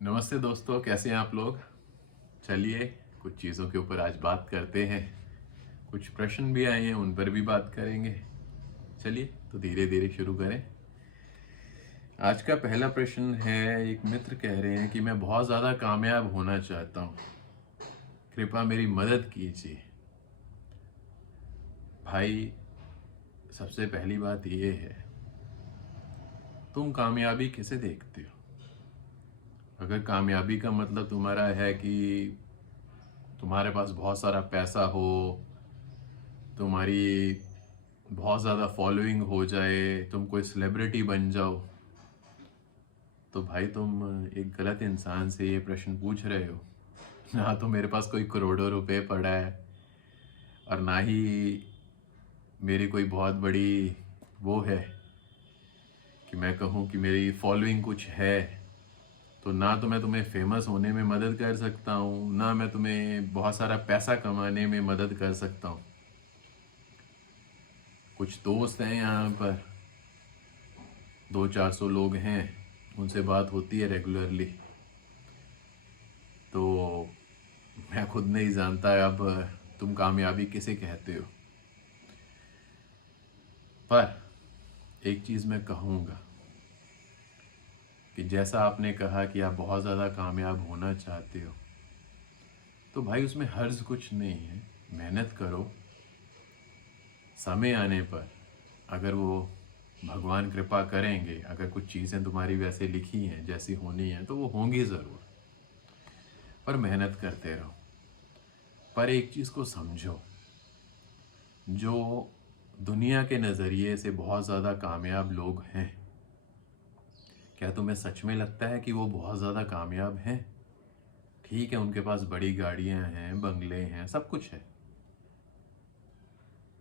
नमस्ते दोस्तों, कैसे हैं आप लोग। चलिए कुछ चीज़ों के ऊपर आज बात करते हैं। कुछ प्रश्न भी आए हैं, उन पर भी बात करेंगे। चलिए तो धीरे धीरे शुरू करें। आज का पहला प्रश्न है, एक मित्र कह रहे हैं कि मैं बहुत ज़्यादा कामयाब होना चाहता हूँ, कृपया मेरी मदद कीजिए। भाई, सबसे पहली बात ये है, तुम कामयाबी किसे देखते हो? अगर कामयाबी का मतलब तुम्हारा है कि तुम्हारे पास बहुत सारा पैसा हो, तुम्हारी बहुत ज़्यादा फॉलोइंग हो जाए, तुम कोई सेलिब्रिटी बन जाओ, तो भाई तुम एक गलत इंसान से ये प्रश्न पूछ रहे हो। ना तो मेरे पास कोई करोड़ों रुपए पड़ा है, और ना ही मेरी कोई बहुत बड़ी वो है कि मैं कहूँ कि मेरी फॉलोइंग कुछ है। तो ना तो मैं तुम्हें फेमस होने में मदद कर सकता हूँ, ना मैं तुम्हें बहुत सारा पैसा कमाने में मदद कर सकता हूँ। कुछ दोस्त हैं यहाँ पर, 200-400 लोग हैं, उनसे बात होती है रेगुलरली। तो मैं खुद नहीं जानता अब तुम कामयाबी किसे कहते हो। पर एक चीज़ मैं कहूँगा कि जैसा आपने कहा कि आप बहुत ज़्यादा कामयाब होना चाहते हो, तो भाई उसमें हर्ज कुछ नहीं है। मेहनत करो, समय आने पर अगर वो भगवान कृपा करेंगे, अगर कुछ चीज़ें तुम्हारी वैसे लिखी हैं जैसी होनी है तो वो होंगी ज़रूर। पर मेहनत करते रहो। पर एक चीज़ को समझो, जो दुनिया के नज़रिए से बहुत ज़्यादा कामयाब लोग हैं, क्या तुम्हें सच में लगता है कि वो बहुत ज़्यादा कामयाब हैं? ठीक है, उनके पास बड़ी गाड़ियां हैं, बंगले हैं, सब कुछ है।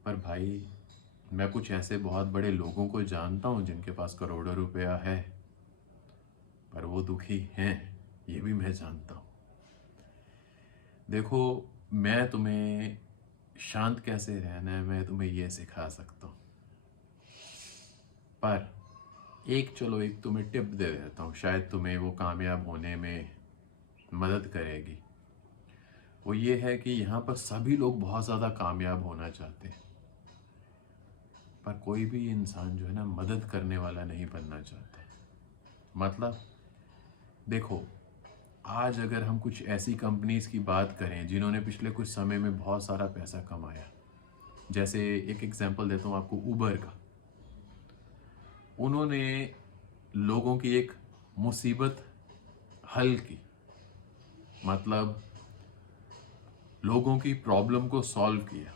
पर भाई, मैं कुछ ऐसे बहुत बड़े लोगों को जानता हूं जिनके पास करोड़ों रुपया है, पर वो दुखी हैं, ये भी मैं जानता हूं। देखो, मैं तुम्हें शांत कैसे रहना है मैं तुम्हें ये सिखा सकता हूँ। पर चलो एक तुम्हें टिप दे देता हूँ, शायद तुम्हें वो कामयाब होने में मदद करेगी। वो ये है कि यहाँ पर सभी लोग बहुत ज़्यादा कामयाब होना चाहते हैं, पर कोई भी इंसान जो है ना, मदद करने वाला नहीं बनना चाहता। मतलब देखो, आज अगर हम कुछ ऐसी कंपनीज की बात करें जिन्होंने पिछले कुछ समय में बहुत सारा पैसा कमाया, जैसे एक एग्जांपल देता हूँ आपको, उबर का। उन्होंने लोगों की एक मुसीबत हल की, मतलब लोगों की प्रॉब्लम को सॉल्व किया।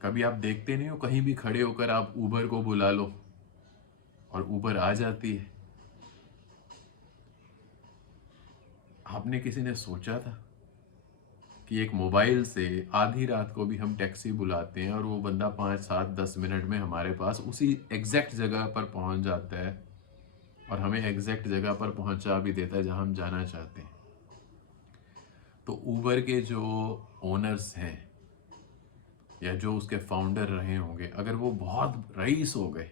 कभी आप देखते नहीं हो, कहीं भी खड़े होकर आप उबर को बुला लो और उबर आ जाती है। आपने किसी ने सोचा था कि एक मोबाइल से आधी रात को भी हम टैक्सी बुलाते हैं और वो बंदा 5, 7, 10 मिनट में हमारे पास उसी एग्जैक्ट जगह पर पहुंच जाता है, और हमें एग्जैक्ट जगह पर पहुंचा भी देता है जहां हम जाना चाहते हैं। तो उबर के जो ओनर्स हैं या जो उसके फाउंडर रहे होंगे, अगर वो बहुत रईस हो गए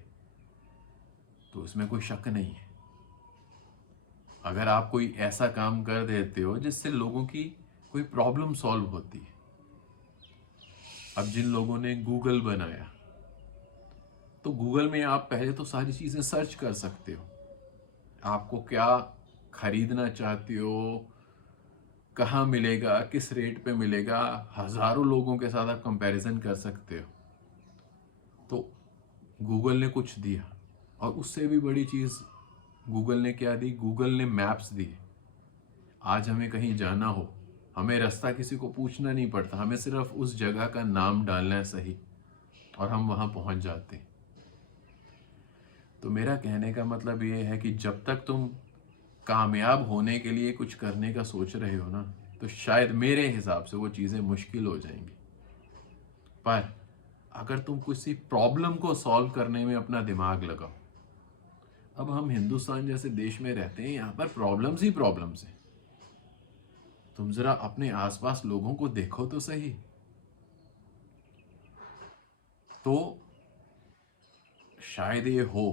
तो उसमें कोई शक नहीं है। अगर आप कोई ऐसा काम कर देते हो जिससे लोगों की कोई प्रॉब्लम सॉल्व होती है। अब जिन लोगों ने गूगल बनाया, तो गूगल में आप पहले तो सारी चीज़ें सर्च कर सकते हो। आपको क्या खरीदना चाहते हो, कहाँ मिलेगा, किस रेट पे मिलेगा, हज़ारों लोगों के साथ आप कंपैरिजन कर सकते हो। तो गूगल ने कुछ दिया, और उससे भी बड़ी चीज़ गूगल ने क्या दी, गूगल ने मैप्स दिए। आज हमें कहीं जाना हो, हमें रास्ता किसी को पूछना नहीं पड़ता, हमें सिर्फ उस जगह का नाम डालना है सही, और हम वहाँ पहुँच जाते हैं। तो मेरा कहने का मतलब ये है कि जब तक तुम कामयाब होने के लिए कुछ करने का सोच रहे हो ना, तो शायद मेरे हिसाब से वो चीज़ें मुश्किल हो जाएंगी। पर अगर तुम किसी प्रॉब्लम को सॉल्व करने में अपना दिमाग लगाओ, अब हम हिंदुस्तान जैसे देश में रहते हैं, यहाँ पर प्रॉब्लम्स ही प्रॉब्लम्स हैं। तुम जरा अपने आसपास लोगों को देखो तो सही। तो शायद ये हो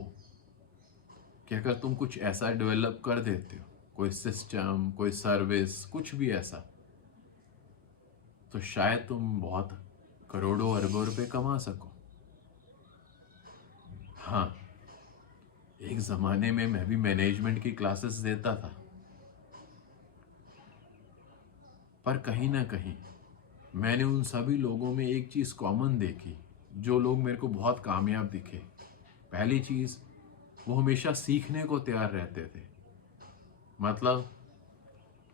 कि अगर तुम कुछ ऐसा डेवलप कर देते हो कोई सिस्टम, कोई सर्विस, कुछ भी ऐसा, तो शायद तुम बहुत करोड़ों अरबों रुपए कमा सको। हाँ, एक ज़माने में मैं भी मैनेजमेंट की क्लासेस देता था, पर कहीं ना कहीं मैंने उन सभी लोगों में एक चीज़ कॉमन देखी, जो लोग मेरे को बहुत कामयाब दिखे। पहली चीज़, वो हमेशा सीखने को तैयार रहते थे। मतलब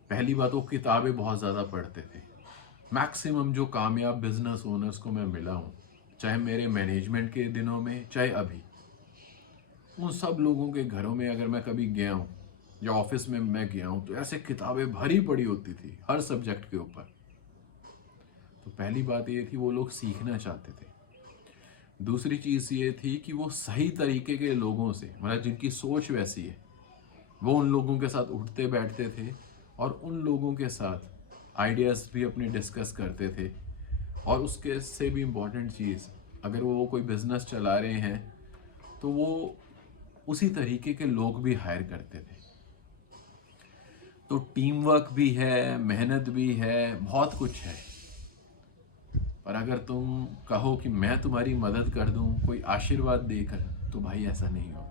पहली बात, वो किताबें बहुत ज़्यादा पढ़ते थे। मैक्सिमम जो कामयाब बिजनेस ओनर्स को मैं मिला हूँ, चाहे मेरे मैनेजमेंट के दिनों में चाहे अभी, उन सब लोगों के घरों में अगर मैं कभी गया हूँ या ऑफिस में मैं गया हूँ, तो ऐसे किताबें भरी पड़ी होती थी हर सब्जेक्ट के ऊपर। तो पहली बात ये थी, वो लोग सीखना चाहते थे। दूसरी चीज़ ये थी कि वो सही तरीके के लोगों से, मतलब जिनकी सोच वैसी है, वो उन लोगों के साथ उठते बैठते थे और उन लोगों के साथ आइडियाज़ भी अपने डिस्कस करते थे। और उसके से भी इम्पोर्टेंट चीज़, अगर वो कोई बिजनेस चला रहे हैं तो वो उसी तरीके के लोग भी हायर करते थे। तो टीम वर्क भी है, मेहनत भी है, बहुत कुछ है। पर अगर तुम कहो कि मैं तुम्हारी मदद कर दूं कोई आशीर्वाद देकर, तो भाई ऐसा नहीं होता।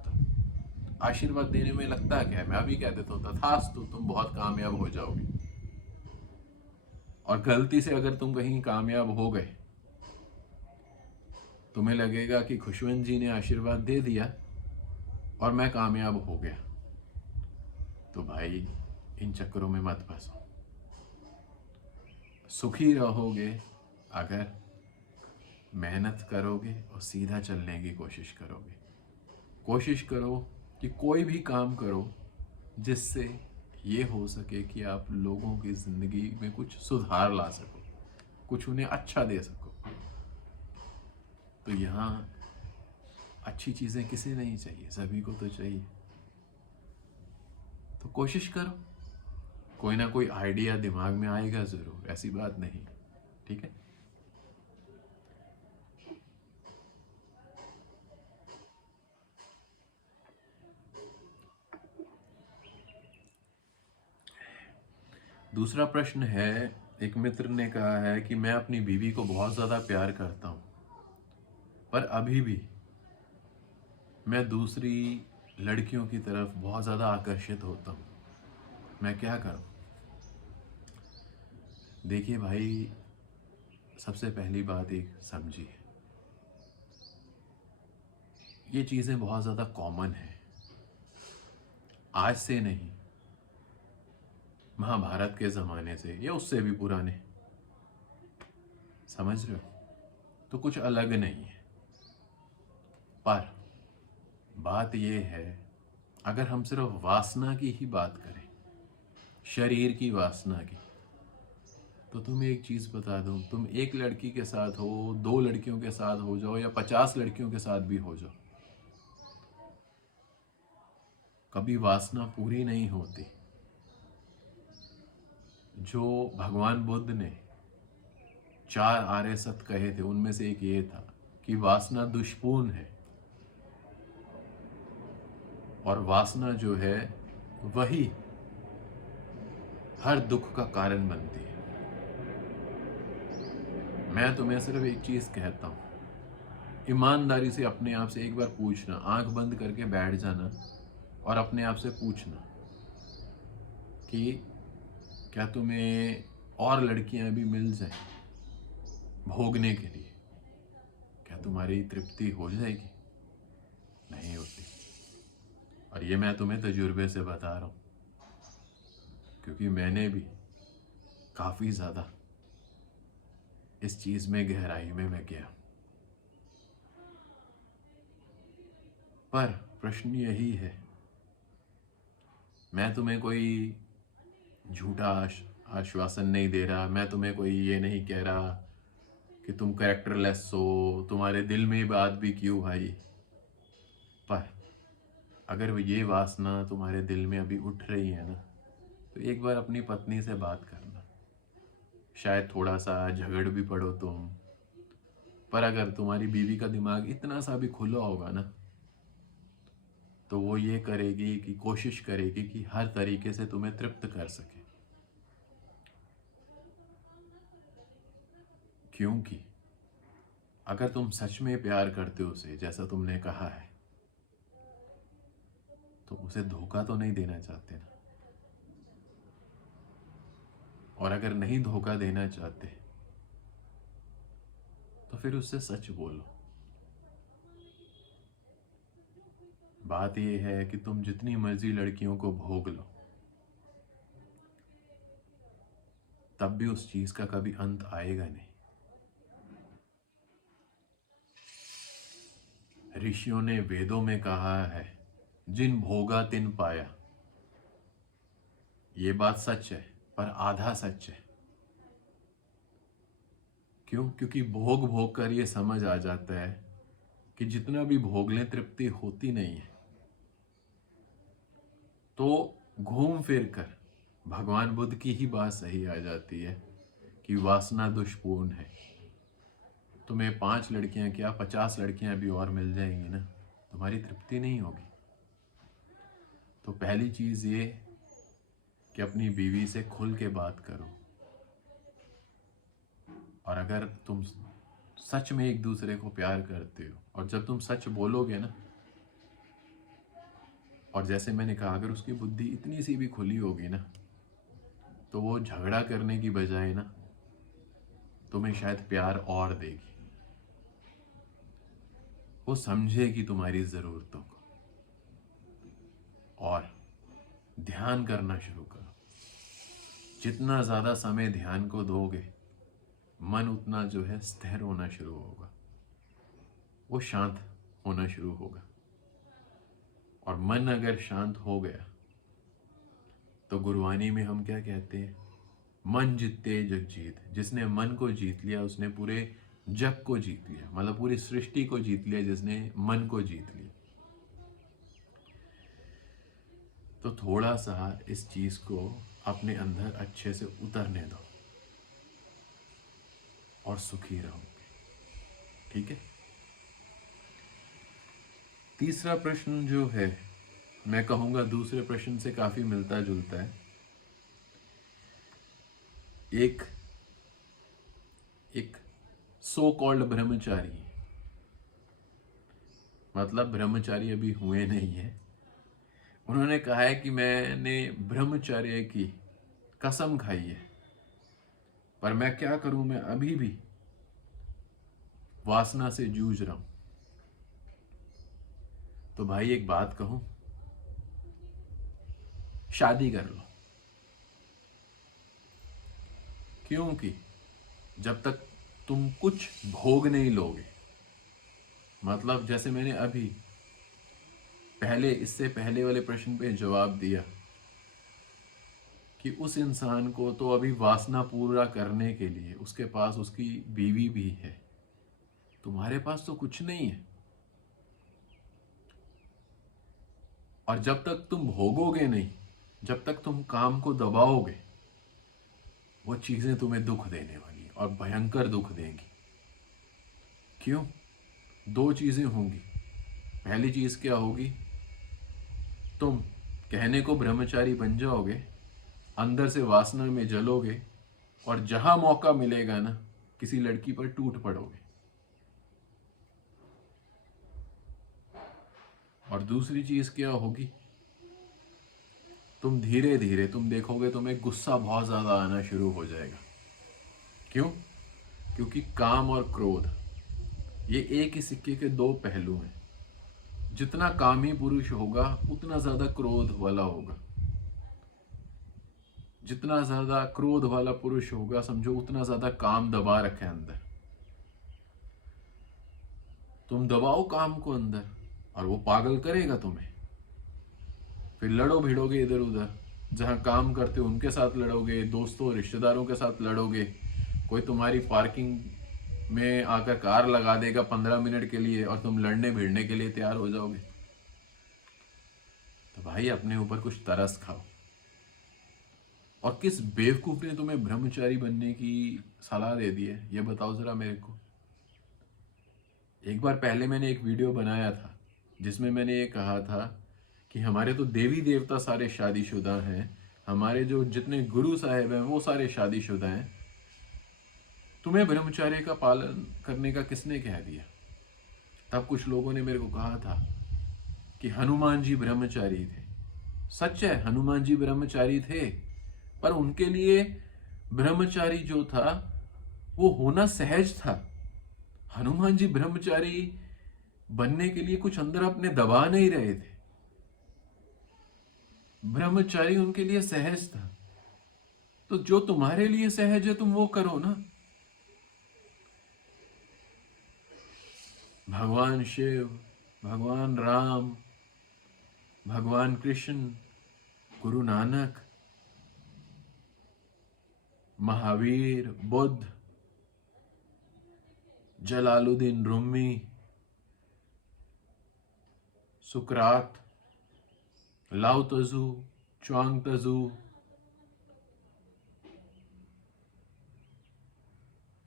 आशीर्वाद देने में लगता क्या है, मैं अभी कह देता हूँ तथास्तु, तुम बहुत कामयाब हो जाओगे। और गलती से अगर तुम कहीं कामयाब हो गए, तुम्हें लगेगा कि खुशवंत जी ने आशीर्वाद दे दिया और मैं कामयाब हो गया। तो भाई इन चक्करों में मत फंसो। सुखी रहोगे अगर मेहनत करोगे और सीधा चलने की कोशिश करोगे। कोशिश करो कि कोई भी काम करो जिससे ये हो सके कि आप लोगों की ज़िंदगी में कुछ सुधार ला सको, कुछ उन्हें अच्छा दे सको। तो यहाँ अच्छी चीज़ें किसे नहीं चाहिए, सभी को तो चाहिए। तो कोशिश करो, कोई ना कोई आइडिया दिमाग में आएगा ज़रूर, ऐसी बात नहीं। ठीक है। दूसरा प्रश्न है, एक मित्र ने कहा है कि मैं अपनी बीवी को बहुत ज़्यादा प्यार करता हूँ, पर अभी भी मैं दूसरी लड़कियों की तरफ बहुत ज़्यादा आकर्षित होता हूँ, मैं क्या करूँ? देखिए भाई, सबसे पहली बात एक समझिए, ये चीज़ें बहुत ज़्यादा कॉमन है। आज से नहीं, महाभारत के ज़माने से या उससे भी पुराने, समझ रहे हो? तो कुछ अलग नहीं है। पर बात ये है, अगर हम सिर्फ वासना की ही बात करें, शरीर की वासना की, तो तुम्हें एक चीज़ बता दूं, तुम एक लड़की के साथ हो, 2 लड़कियों के साथ हो जाओ या 50 लड़कियों के साथ भी हो जाओ, कभी वासना पूरी नहीं होती। जो भगवान बुद्ध ने 4 आर्य सत्य कहे थे, उनमें से एक ये था कि वासना दुष्पूर्ण है, और वासना जो है वही हर दुख का कारण बनती है। मैं तुम्हें सिर्फ एक चीज़ कहता हूँ, ईमानदारी से अपने आप से एक बार पूछना, आंख बंद करके बैठ जाना और अपने आप से पूछना कि क्या तुम्हें और लड़कियां भी मिल जाए भोगने के लिए, क्या तुम्हारी तृप्ति हो जाएगी? नहीं होती। और ये मैं तुम्हें तजुर्बे से बता रहा हूँ, क्योंकि मैंने भी काफ़ी ज़्यादा इस चीज़ में गहराई में मैं गया। पर प्रश्न यही है, मैं तुम्हें कोई झूठा आश्वासन नहीं दे रहा, मैं तुम्हें कोई ये नहीं कह रहा कि तुम कैरेक्टरलेस हो, तुम्हारे दिल में बात भी क्यों भाई। पर अगर वो ये वासना तुम्हारे दिल में अभी उठ रही है ना, तो एक बार अपनी पत्नी से बात करना। शायद थोड़ा सा झगड़ भी पड़ो तुम, पर अगर तुम्हारी बीवी का दिमाग इतना सा भी खुला होगा ना, तो वो ये करेगी कि कोशिश करेगी कि हर तरीके से तुम्हें तृप्त कर सके, क्योंकि अगर तुम सच में प्यार करते हो उसे, जैसा तुमने कहा है, तो उसे धोखा तो नहीं देना चाहते ना। और अगर नहीं धोखा देना चाहते तो फिर उससे सच बोलो। बात यह है कि तुम जितनी मर्जी लड़कियों को भोग लो, तब भी उस चीज का कभी अंत आएगा नहीं। ऋषियों ने वेदों में कहा है, जिन भोगा तिन पाया। ये बात सच है, पर आधा सच है। क्यों? क्योंकि भोग भोग कर ये समझ आ जाता है कि जितना भी भोग लें तृप्ति होती नहीं है। तो घूम फिर कर भगवान बुद्ध की ही बात सही आ जाती है कि वासना दुष्पूर्ण है। तुम्हें 5 लड़कियां क्या 50 लड़कियां भी और मिल जाएंगी ना, तुम्हारी तृप्ति नहीं होगी। तो पहली चीज ये कि अपनी बीवी से खुल के बात करो। और अगर तुम सच में एक दूसरे को प्यार करते हो, और जब तुम सच बोलोगे ना, और जैसे मैंने कहा, अगर उसकी बुद्धि इतनी सी भी खुली होगी ना, तो वो झगड़ा करने की बजाय ना तुम्हें शायद प्यार और देगी। वो समझेगी तुम्हारी ज़रूरतों को। और ध्यान करना शुरू करो। जितना ज़्यादा समय ध्यान को दोगे, मन उतना जो है स्थिर होना शुरू होगा, वो शांत होना शुरू होगा। और मन अगर शांत हो गया तो गुरबानी में हम क्या कहते हैं, मन जितते जग जीत। जिसने मन को जीत लिया उसने पूरे जग को जीत लिया, मतलब पूरी सृष्टि को जीत लिया जिसने मन को जीत लिया। तो थोड़ा सा इस चीज को अपने अंदर अच्छे से उतरने दो और सुखी रहोगे। ठीक है। तीसरा प्रश्न जो है, मैं कहूंगा दूसरे प्रश्न से काफी मिलता जुलता है। एक सो कॉल्ड ब्रह्मचारी, मतलब ब्रह्मचारी अभी हुए नहीं है, उन्होंने कहा है कि मैंने ब्रह्मचर्य की कसम खाई है, पर मैं क्या करूं, मैं अभी भी वासना से जूझ रहा हूं। तो भाई एक बात कहूं, शादी कर लो। क्योंकि जब तक तुम कुछ भोग नहीं लोगे, मतलब जैसे मैंने अभी इससे पहले वाले प्रश्न पे जवाब दिया कि उस इंसान को तो अभी वासना पूरा करने के लिए उसके पास उसकी बीवी भी है, तुम्हारे पास तो कुछ नहीं है। और जब तक तुम भोगोगे नहीं, जब तक तुम काम को दबाओगे, वो चीजें तुम्हें दुख देने वाली और भयंकर दुख देंगी। क्यों? 2 चीजें होंगी। पहली चीज क्या होगी, तुम कहने को ब्रह्मचारी बन जाओगे, अंदर से वासना में जलोगे, और जहां मौका मिलेगा ना, किसी लड़की पर टूट पड़ोगे। और दूसरी चीज क्या होगी, तुम धीरे धीरे तुम देखोगे तुम्हें गुस्सा बहुत ज्यादा आना शुरू हो जाएगा। क्यों? क्योंकि काम और क्रोध ये एक ही सिक्के के 2 पहलू हैं। जितना कामी पुरुष होगा उतना ज्यादा क्रोध वाला होगा, जितना ज्यादा क्रोध वाला पुरुष होगा समझो उतना ज्यादा काम दबा रखे अंदर। तुम दबाओ काम को अंदर और वो पागल करेगा तुम्हें। फिर लड़ो भिड़ोगे इधर उधर, जहां काम करते हो उनके साथ लड़ोगे, दोस्तों रिश्तेदारों के साथ लड़ोगे, कोई तुम्हारी पार्किंग में आकर कार लगा देगा 15 मिनट के लिए और तुम लड़ने भिड़ने के लिए तैयार हो जाओगे। तो भाई अपने ऊपर कुछ तरस खाओ। और किस बेवकूफ ने तुम्हें ब्रह्मचारी बनने की सलाह दे दी है, ये बताओ जरा मेरे को। एक बार पहले मैंने एक वीडियो बनाया था जिसमें मैंने ये कहा था कि हमारे तो देवी देवता सारे शादीशुदा हैं, हमारे जो जितने गुरु साहेब हैं वो सारे शादीशुदा हैं, तुम्हें ब्रह्मचर्य का पालन करने का किसने कह दिया? तब कुछ लोगों ने मेरे को कहा था कि हनुमान जी ब्रह्मचारी थे। सच है, हनुमान जी ब्रह्मचारी थे, पर उनके लिए ब्रह्मचारी जो था वो होना सहज था। हनुमान जी ब्रह्मचारी बनने के लिए कुछ अंदर अपने दबा नहीं रहे थे। ब्रह्मचारी उनके लिए सहज था। तो जो तुम्हारे लिए सहज है तुम वो करो ना। भगवान शिव, भगवान राम, भगवान कृष्ण, गुरु नानक, महावीर, बुद्ध, जलालुद्दीन रुमी, सुकरात, लाओ तजू, च्वांग तजू,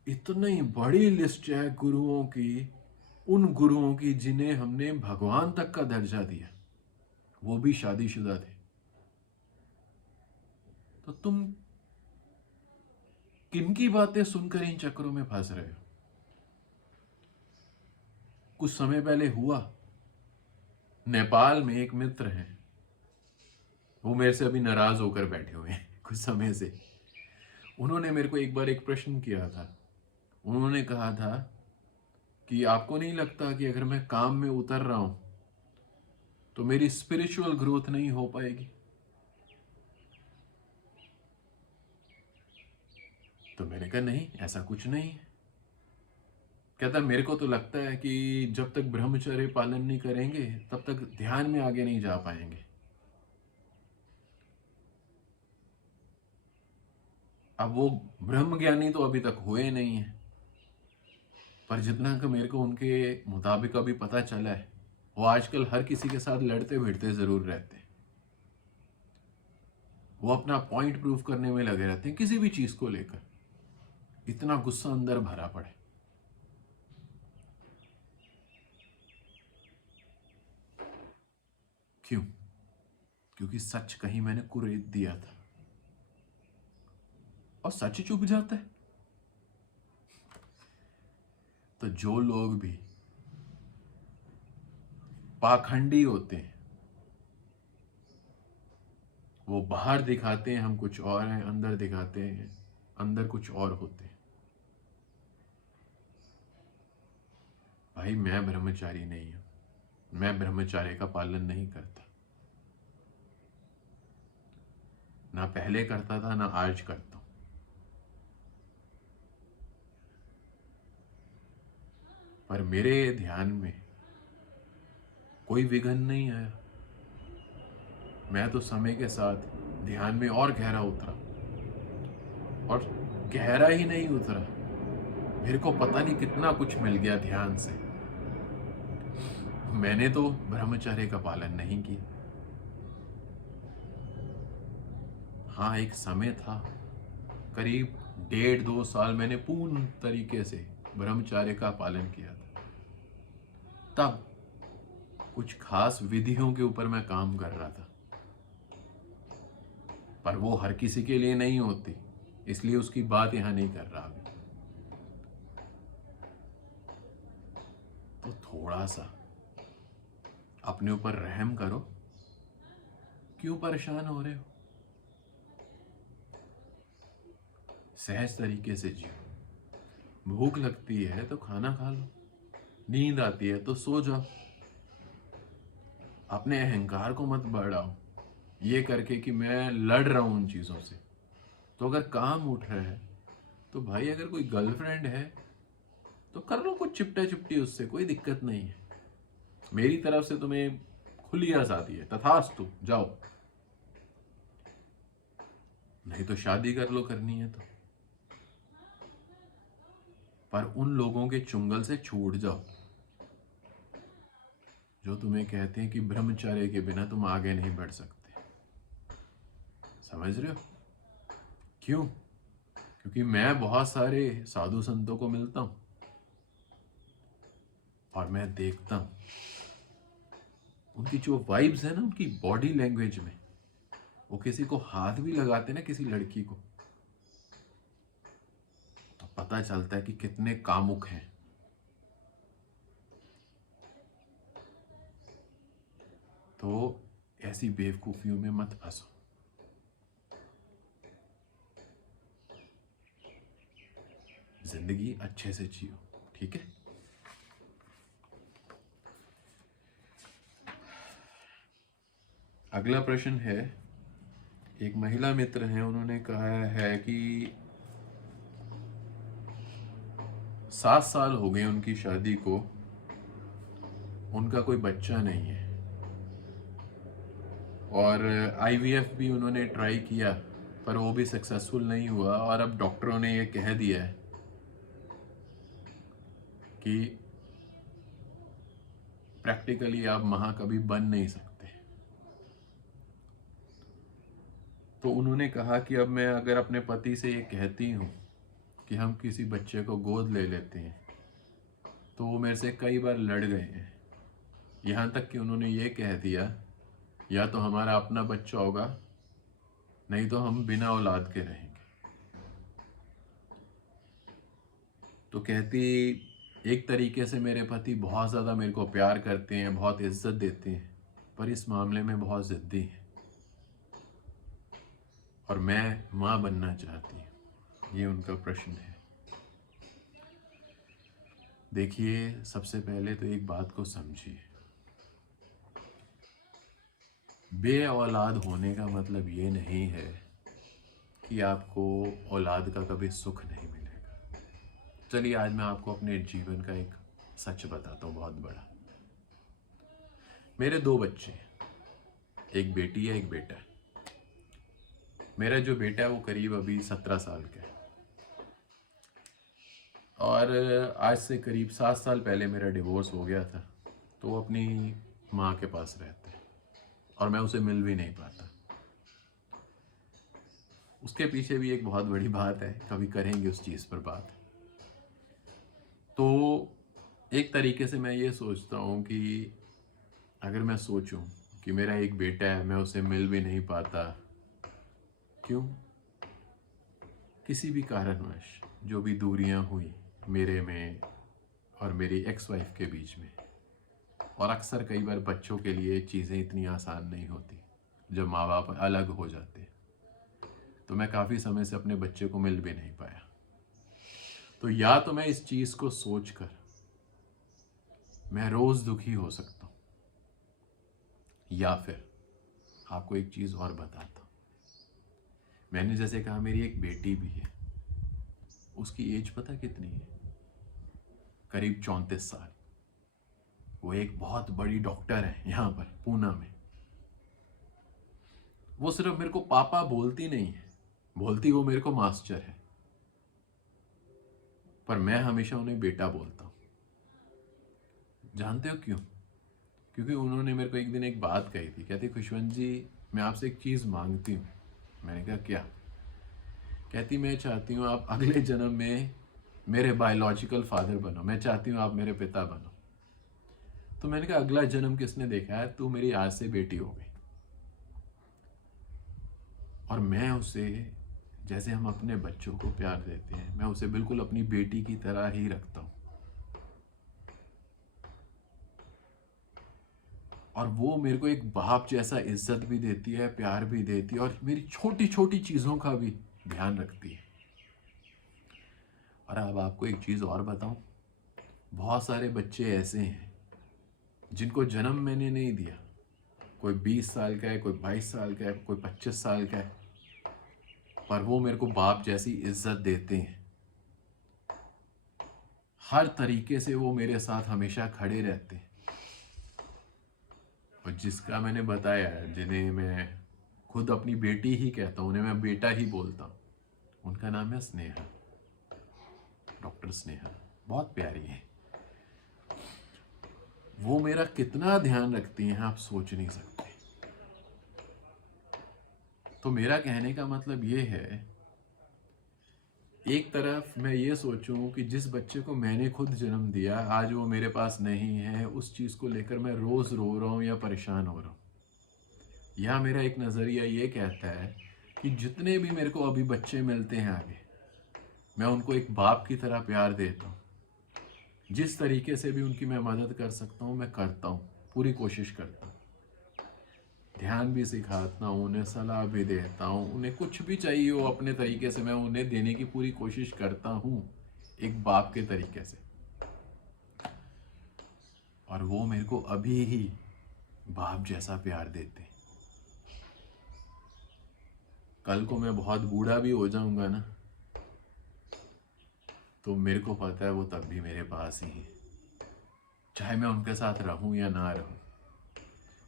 इतनी बड़ी लिस्ट है गुरुओं की, उन गुरुओं की जिन्हें हमने भगवान तक का दर्जा दिया, वो भी शादीशुदा थे। तो तुम किनकी बातें सुनकर इन चक्रों में फंस रहे हो? कुछ समय पहले हुआ, नेपाल में एक मित्र हैं, वो मेरे से अभी नाराज होकर बैठे हुए हैं कुछ समय से। उन्होंने मेरे को एक बार एक प्रश्न किया था। उन्होंने कहा था कि आपको नहीं लगता कि अगर मैं काम में उतर रहा हूं तो मेरी स्पिरिचुअल ग्रोथ नहीं हो पाएगी? तो मैंने कहा नहीं, ऐसा कुछ नहीं है। कहता मेरे को तो लगता है कि जब तक ब्रह्मचर्य पालन नहीं करेंगे तब तक ध्यान में आगे नहीं जा पाएंगे। अब वो ब्रह्म ज्ञानी तो अभी तक हुए नहीं है, पर जितना कि मेरे को उनके मुताबिक अभी पता चला है, वो आजकल हर किसी के साथ लड़ते भिड़ते जरूर रहते हैं। वो अपना पॉइंट प्रूव करने में लगे रहते हैं किसी भी चीज को लेकर। इतना गुस्सा अंदर भरा पड़े। क्यों? क्योंकि सच कहीं मैंने कुरेद दिया था और सच चुप जाता है। तो जो लोग भी पाखंडी होते हैं, वो बाहर दिखाते हैं हम कुछ और हैं, अंदर दिखाते हैं अंदर कुछ और होते हैं। भाई मैं ब्रह्मचारी नहीं हूं, मैं ब्रह्मचार्य का पालन नहीं करता, ना पहले करता था ना आज करता हूं। पर मेरे ध्यान में कोई विघन नहीं आया। मैं तो समय के साथ ध्यान में और गहरा उतरा, और गहरा ही नहीं उतरा, मेरे को पता नहीं कितना कुछ मिल गया ध्यान से। मैंने तो ब्रह्मचर्य का पालन नहीं किया। हाँ, एक समय था, करीब 1.5-2 साल मैंने पूर्ण तरीके से ब्रह्मचर्य का पालन किया था। तब कुछ खास विधियों के ऊपर मैं काम कर रहा था, पर वो हर किसी के लिए नहीं होती, इसलिए उसकी बात यहां नहीं कर रहा अभी। तो थोड़ा सा अपने ऊपर रहम करो। क्यों परेशान हो रहे हो? सहज तरीके से जियो। भूख लगती है तो खाना खा लो, नींद आती है तो सो जाओ। अपने अहंकार को मत बढ़ाओ ये करके कि मैं लड़ रहा हूं उन चीजों से। तो अगर काम उठ रहा है तो भाई, अगर कोई गर्लफ्रेंड है तो कर लो कुछ चिपटा चिपटी उससे, कोई दिक्कत नहीं है। मेरी तरफ से तुम्हें खुली आजादी है, तथास्तु, जाओ। नहीं तो शादी कर लो, करनी है तो। पर उन लोगों के चुंगल से छूट जाओ जो तुम्हें कहते हैं कि ब्रह्मचर्य के बिना तुम आगे नहीं बढ़ सकते। समझ रहे हो? क्यों? क्योंकि मैं बहुत सारे साधु संतों को मिलता हूं और मैं देखता हूं उनकी जो वाइब्स है ना, उनकी बॉडी लैंग्वेज में, वो किसी को हाथ भी लगाते ना, किसी लड़की को, तो पता चलता है कि कितने कामुक हैं। तो ऐसी बेवकूफियों में मत फंसो। जिंदगी अच्छे से जियो, ठीक है। अगला प्रश्न है, एक महिला मित्र हैं, उन्होंने कहा है कि 7 साल हो गए उनकी शादी को, उनका कोई बच्चा नहीं है, और आईवीएफ भी उन्होंने ट्राई किया पर वो भी सक्सेसफुल नहीं हुआ, और अब डॉक्टरों ने ये कह दिया है कि प्रैक्टिकली आप मां कभी बन नहीं सकते। तो उन्होंने कहा कि अब मैं अगर अपने पति से ये कहती हूँ कि हम किसी बच्चे को गोद ले लेते हैं, तो वो मेरे से कई बार लड़ गए हैं। यहाँ तक कि उन्होंने ये कह दिया, या तो हमारा अपना बच्चा होगा, नहीं तो हम बिना औलाद के रहेंगे। तो कहती, एक तरीके से मेरे पति बहुत ज़्यादा मेरे को प्यार करते हैं, बहुत इज्जत देते हैं, पर इस मामले में बहुत ज़िद्दी हैं, और मैं माँ बनना चाहती हूँ। ये उनका प्रश्न है। देखिए, सबसे पहले तो एक बात को समझिए, बे औलाद होने का मतलब ये नहीं है कि आपको औलाद का कभी सुख नहीं मिलेगा। चलिए, आज मैं आपको अपने जीवन का एक सच बताता हूँ, बहुत बड़ा। मेरे 2 बच्चे हैं, एक बेटी है, एक बेटा है। मेरा जो बेटा है वो करीब अभी 17 साल का है, और आज से करीब 7 साल पहले मेरा डिवोर्स हो गया था। तो वो अपनी माँ के पास रहता है, और मैं उसे मिल भी नहीं पाता। उसके पीछे भी एक बहुत बड़ी बात है, कभी करेंगे उस चीज़ पर बात। तो एक तरीके से मैं ये सोचता हूँ कि अगर मैं सोचूं कि मेरा एक बेटा है, मैं उसे मिल भी नहीं पाता, क्यों? किसी भी कारणवश जो भी दूरियां हुई मेरे में और मेरी एक्स वाइफ के बीच में, और अक्सर कई बार बच्चों के लिए चीज़ें इतनी आसान नहीं होती जब माँ बाप अलग हो जाते, तो मैं काफ़ी समय से अपने बच्चे को मिल भी नहीं पाया। तो या तो मैं इस चीज़ को सोचकर मैं रोज़ दुखी हो सकता हूँ, या फिर आपको एक चीज़ और बताता हूँ। मैंने जैसे कहा, मेरी एक बेटी भी है, उसकी एज पता कितनी है? करीब 34 साल। वो एक बहुत बड़ी डॉक्टर है यहाँ पर पूना में। वो सिर्फ मेरे को पापा बोलती नहीं है, बोलती वो मेरे को मास्टर है, पर मैं हमेशा उन्हें बेटा बोलता हूँ। जानते हो क्यों? क्योंकि उन्होंने मेरे को एक दिन एक बात कही थी, कहती, खुशवंत जी, मैं आपसे एक चीज़ मांगती हूँ। मैंने कहा, क्या? कहती, मैं चाहती हूँ आप अगले जन्म में मेरे बायोलॉजिकल फादर बनो, मैं चाहती हूँ आप मेरे पिता बनो। तो मैंने कहा, अगला जन्म किसने देखा है? तू मेरी आज से बेटी हो गई। और मैं उसे, जैसे हम अपने बच्चों को प्यार देते हैं, मैं उसे बिल्कुल अपनी बेटी की तरह ही रखता हूँ। और वो मेरे को एक बाप जैसा इज्जत भी देती है, प्यार भी देती है, और मेरी छोटी छोटी चीज़ों का भी ध्यान रखती है। और अब आपको एक चीज़ और बताऊं, बहुत सारे बच्चे ऐसे हैं जिनको जन्म मैंने नहीं दिया। कोई 20 साल का है, कोई 22 साल का है, कोई 25 साल का है, पर वो मेरे को बाप जैसी इज्जत देते हैं। हर तरीके से वो मेरे साथ हमेशा खड़े रहते हैं। और जिसका मैंने बताया, जिन्हें मैं खुद अपनी बेटी ही कहता हूँ, उन्हें मैं बेटा ही बोलता हूँ, उनका नाम है स्नेहा, डॉक्टर स्नेहा। बहुत प्यारी है वो। मेरा कितना ध्यान रखती हैं आप सोच नहीं सकते। तो मेरा कहने का मतलब ये है एक तरफ मैं ये सोचूं कि जिस बच्चे को मैंने खुद जन्म दिया आज वो मेरे पास नहीं है, उस चीज़ को लेकर मैं रोज़ रो रहा हूँ या परेशान हो रहा हूँ। या मेरा एक नज़रिया ये कहता है कि जितने भी मेरे को अभी बच्चे मिलते हैं आगे, मैं उनको एक बाप की तरह प्यार देता हूँ। जिस तरीके से भी उनकी मैं मदद कर सकता हूँ मैं करता हूँ, पूरी कोशिश करता हूँ। ध्यान भी सिखाता हूँ, उन्हें सलाह भी देता हूँ, उन्हें कुछ भी चाहिए हो अपने तरीके से मैं उन्हें देने की पूरी कोशिश करता हूँ, एक बाप के तरीके से। और वो मेरे को अभी ही बाप जैसा प्यार देते। कल को मैं बहुत बूढ़ा भी हो जाऊंगा ना, तो मेरे को पता है वो तब भी मेरे पास ही है, चाहे मैं उनके साथ रहूं या ना रहूं।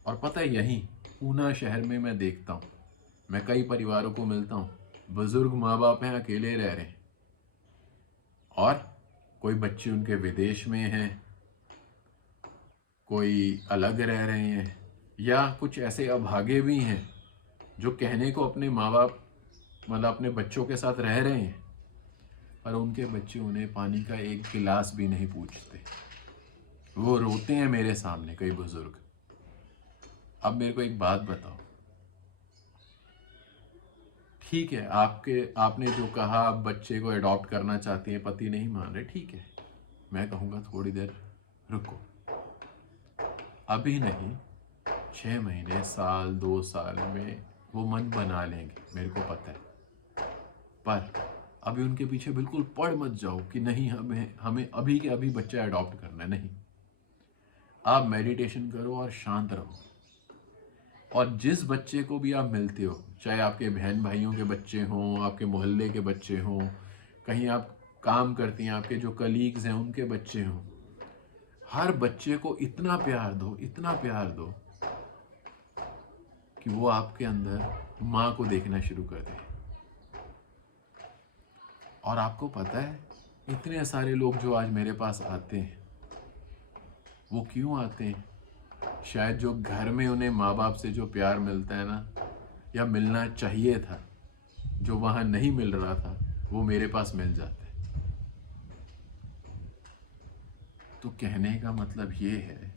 और पता है यहीं पूना शहर में मैं देखता हूँ, मैं कई परिवारों को मिलता हूँ, बुजुर्ग माँ बाप हैं, अकेले रह रहे हैं, और कोई बच्चे उनके विदेश में हैं, कोई अलग रह रहे हैं, या कुछ ऐसे अभागे भी हैं जो कहने को अपने माँ बाप मतलब अपने बच्चों के साथ रह रहे हैं, पर उनके बच्चे उन्हें पानी का एक गिलास भी नहीं पूछते। वो रोते हैं मेरे सामने कई बुजुर्ग। अब मेरे को एक बात बताओ, ठीक है आपने जो कहा आप बच्चे को अडॉप्ट करना चाहती हैं, पति नहीं मान रहे, ठीक है, मैं कहूँगा थोड़ी देर रुको, अभी नहीं, 6 महीने, साल, 2 साल में वो मन बना लेंगे, मेरे को पता है। पर अभी उनके पीछे बिल्कुल पड़ मत जाओ कि नहीं हमें हमें अभी के अभी बच्चा अडॉप्ट करना है, नहीं। आप मेडिटेशन करो और शांत रहो। और जिस बच्चे को भी आप मिलते हो, चाहे आपके बहन भाइयों के बच्चे हों, आपके मोहल्ले के बच्चे हों, कहीं आप काम करती हैं आपके जो कलीग्स हैं उनके बच्चे हों, हर बच्चे को इतना प्यार दो, इतना प्यार दो कि वो आपके अंदर माँ को देखना शुरू कर दे। और आपको पता है इतने सारे लोग जो आज मेरे पास आते हैं वो क्यों आते हैं? शायद जो घर में उन्हें माँ बाप से जो प्यार मिलता है ना, या मिलना चाहिए था, जो वहाँ नहीं मिल रहा था, वो मेरे पास मिल जाता है। तो कहने का मतलब ये है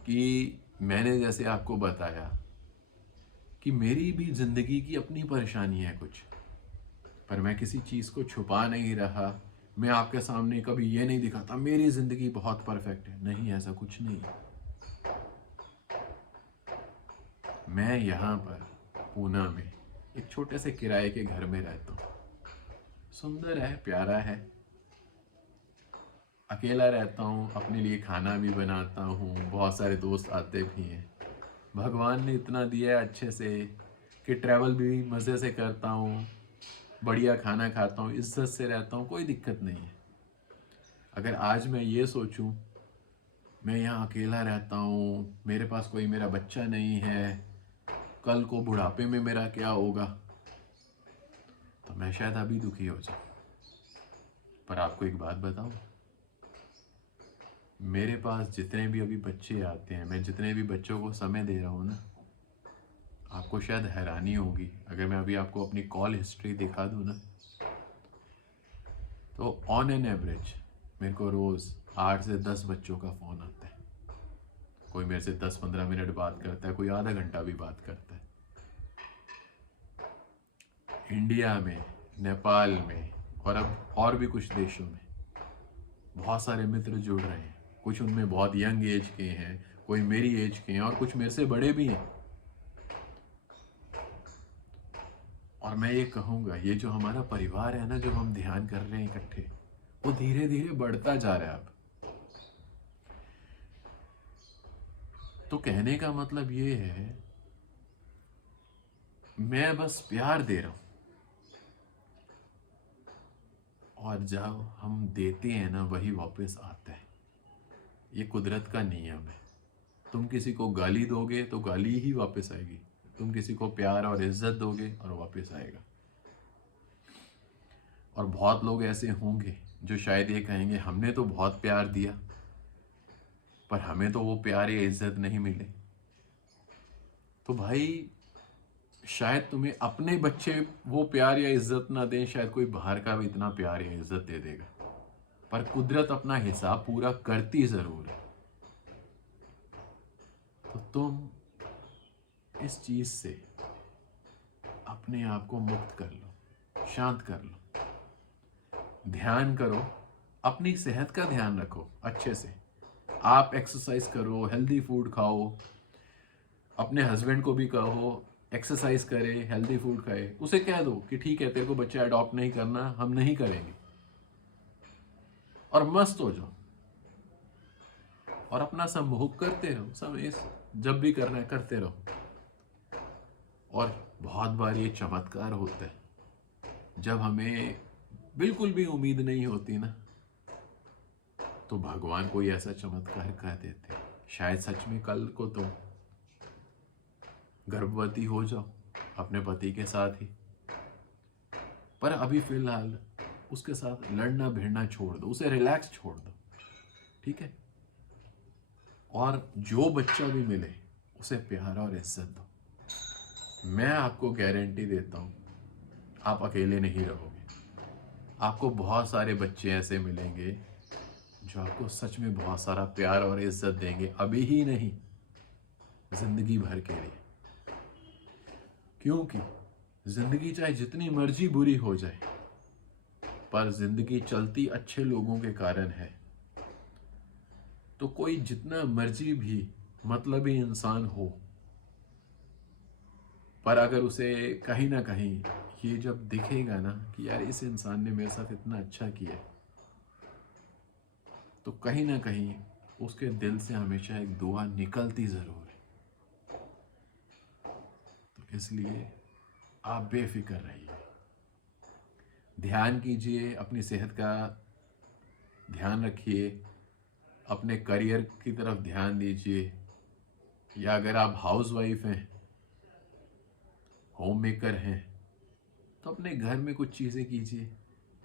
कि मैंने जैसे आपको बताया कि मेरी भी जिंदगी की अपनी परेशानी है कुछ, पर मैं किसी चीज़ को छुपा नहीं रहा। मैं आपके सामने कभी ये नहीं दिखाता मेरी जिंदगी बहुत परफेक्ट है, नहीं, ऐसा कुछ नहीं है। मैं यहाँ पर पूना में एक छोटे से किराए के घर में रहता हूँ, सुंदर है, प्यारा है, अकेला रहता हूँ, अपने लिए खाना भी बनाता हूँ, बहुत सारे दोस्त आते भी हैं। भगवान ने इतना दिया है अच्छे से कि ट्रैवल भी मज़े से करता हूँ, बढ़िया खाना खाता हूँ, इज्जत से रहता हूँ, कोई दिक्कत नहीं है। अगर आज मैं ये सोचूं मैं यहाँ अकेला रहता हूँ, मेरे पास कोई मेरा बच्चा नहीं है, कल को बुढ़ापे में मेरा क्या होगा, तो मैं शायद अभी दुखी हो जाऊँ। पर आपको एक बात बताऊँ, मेरे पास जितने भी अभी बच्चे आते हैं, मैं जितने भी बच्चों को समय दे रहा हूँ ना, आपको शायद हैरानी होगी अगर मैं अभी आपको अपनी कॉल हिस्ट्री दिखा दूँ ना, तो ऑन एन एवरेज मेरे को रोज़ 8 से 10 बच्चों का फ़ोन आता है। कोई मेरे से 10-15 मिनट बात करता है, कोई आधा घंटा भी बात करता है। इंडिया में, नेपाल में, और अब और भी कुछ देशों में बहुत सारे मित्र जुड़ रहे हैं। कुछ उनमें बहुत यंग एज के हैं, कोई मेरी एज के हैं, और कुछ मेरे से बड़े भी हैं। और मैं ये कहूँगा ये जो हमारा परिवार है ना, जो हम ध्यान कर रहे हैं इकट्ठे, वो धीरे धीरे बढ़ता जा रहा है अब। तो कहने का मतलब ये है मैं बस प्यार दे रहा हूँ, और जब हम देते हैं ना वही वापस आता है। ये कुदरत का नियम है। तुम किसी को गाली दोगे तो गाली ही वापस आएगी, तुम किसी को प्यार और इज्जत दोगे और वापस आएगा। और बहुत लोग ऐसे होंगे जो शायद ये कहेंगे हमने तो बहुत प्यार दिया पर हमें तो वो प्यार या इज्जत नहीं मिले। तो भाई शायद तुम्हें अपने बच्चे वो प्यार या इज्जत ना दें, शायद कोई बाहर का भी इतना प्यार या इज्जत दे देगा, पर कुदरत अपना हिसाब पूरा करती जरूर है। तो तुम इस चीज से अपने आप को मुक्त कर लो, शांत कर लो, ध्यान करो, अपनी सेहत का ध्यान रखो अच्छे से। आप एक्सरसाइज करो, हेल्दी फूड खाओ, अपने हस्बैंड को भी कहो एक्सरसाइज करे, हेल्दी फूड खाए। उसे कह दो कि ठीक है, तेरे को बच्चा अडॉप्ट नहीं करना, हम नहीं करेंगे, और मस्त हो जाओ और अपना संभोग करते रहो। सब इस जब भी करना है करते रहो। और बहुत बार ये चमत्कार होता है जब हमें बिल्कुल भी उम्मीद नहीं होती ना, तो भगवान कोई ऐसा चमत्कार कर देते हैं। शायद सच में कल को तुम गर्भवती हो जाओ अपने पति के साथ ही, पर अभी फिलहाल उसके साथ लड़ना भिड़ना छोड़ दो, उसे रिलैक्स छोड़ दो, ठीक है। और जो बच्चा भी मिले उसे प्यार और इज्जत दो। मैं आपको गारंटी देता हूं, आप अकेले नहीं रहोगे। आपको बहुत सारे बच्चे ऐसे मिलेंगे जो आपको सच में बहुत सारा प्यार और इज्जत देंगे, अभी ही नहीं, जिंदगी भर के लिए। क्योंकि जिंदगी चाहे जितनी मर्जी बुरी हो जाए, पर जिंदगी चलती अच्छे लोगों के कारण है। तो कोई जितना मर्जी भी मतलबी इंसान हो, पर अगर उसे कहीं ना कहीं ये जब दिखेगा ना कि यार इस इंसान ने मेरे साथ इतना अच्छा किया, तो कहीं ना कहीं उसके दिल से हमेशा एक दुआ निकलती जरूर है। तो इसलिए आप बेफिक्र रहिए, ध्यान कीजिए, अपनी सेहत का ध्यान रखिए, अपने करियर की तरफ ध्यान दीजिए, या अगर आप हाउस वाइफ हैं, होम मेकर हैं, तो अपने घर में कुछ चीज़ें कीजिए,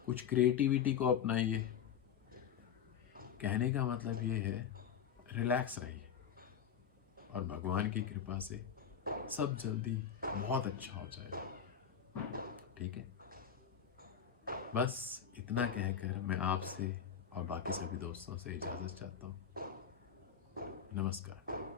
कुछ क्रिएटिविटी को अपनाइए। कहने का मतलब ये है, रिलैक्स रहिए और भगवान की कृपा से सब जल्दी बहुत अच्छा हो जाएगा, ठीक है। बस इतना कहकर मैं आपसे और बाकी सभी दोस्तों से इजाज़त चाहता हूँ। नमस्कार।